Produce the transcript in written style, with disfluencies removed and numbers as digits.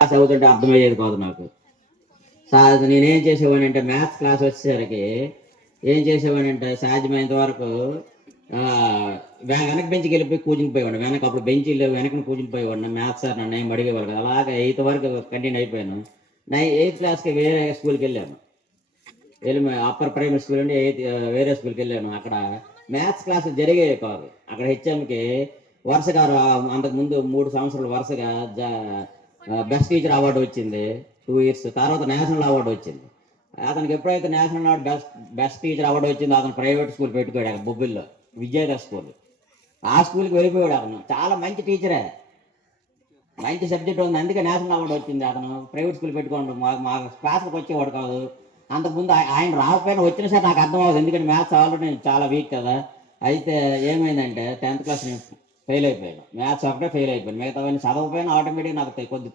Class అవుతుంటే అర్థమయ్యేది కాదు నాకు. నేనేం చేసేవాడిని అంటే మ్యాథ్స్ క్లాస్ వచ్చేసరికి ఏం చేసేవాడిని అంటే సాధ్యమైనంత వరకు వెనక బెంచ్కి వెళ్ళిపోయి కూర్చునిపోయేవాడిని. వెనక అప్పుడు బెంచీలు వెనకని కూర్చునిపోయేవాడిని. మ్యాథ్స్ సార్ నన్ను ఏం అడిగేవారు కదా. అలాగే 8th వరకు కంటిన్యూ అయిపోయాను. 8th క్లాస్కి వేరే స్కూల్కి వెళ్ళాను. వెళ్ళి అప్పర్ ప్రైమరీ స్కూల్ నుండి వేరే స్కూల్కి వెళ్ళాను. అక్కడ మ్యాథ్స్ క్లాస్ జరిగేవి కాదు. అక్కడ హెచ్ఎంకి వరుసగా అంతకుముందు 3 సంవత్సరాలు వరుసగా బెస్ట్ టీచర్ అవార్డు వచ్చింది 2 years. తర్వాత నేషనల్ అవార్డు వచ్చింది. అతనికి ఎప్పుడైతే national award best teacher award వచ్చిందో అతను ప్రైవేట్ స్కూల్ పెట్టుకోడు అక్కడ బొబ్బిల్లో, విద్యాధర స్కూల్. ఆ స్కూల్కి వెళ్ళిపోయాడు అతను. చాలా మంచి టీచరే, మంచి సబ్జెక్ట్ ఉంది, అందుకే నేషనల్ అవార్డు వచ్చింది. అతను ప్రైవేట్ స్కూల్ పెట్టుకోండు, మా క్లాస్కి వచ్చేవాడు కాదు. అంతకుముందు ఆయన రాకపోయినా వచ్చిన సార్ నాకు అర్థం అవ్వదు, ఎందుకంటే మ్యాథ్స్ ఆల్రెడీ నేను చాలా వీక్ కదా. అయితే ఏమైందంటే 10th క్లాస్ నేను ఫెయిల్ అయిపోయాను. మ్యాథ్స్ ఒకటే ఫెయిల్ అయిపోయాను, మిగతావన్నీ చదవకపోయినా ఆటోమేటిక్గా నాకు కొద్ది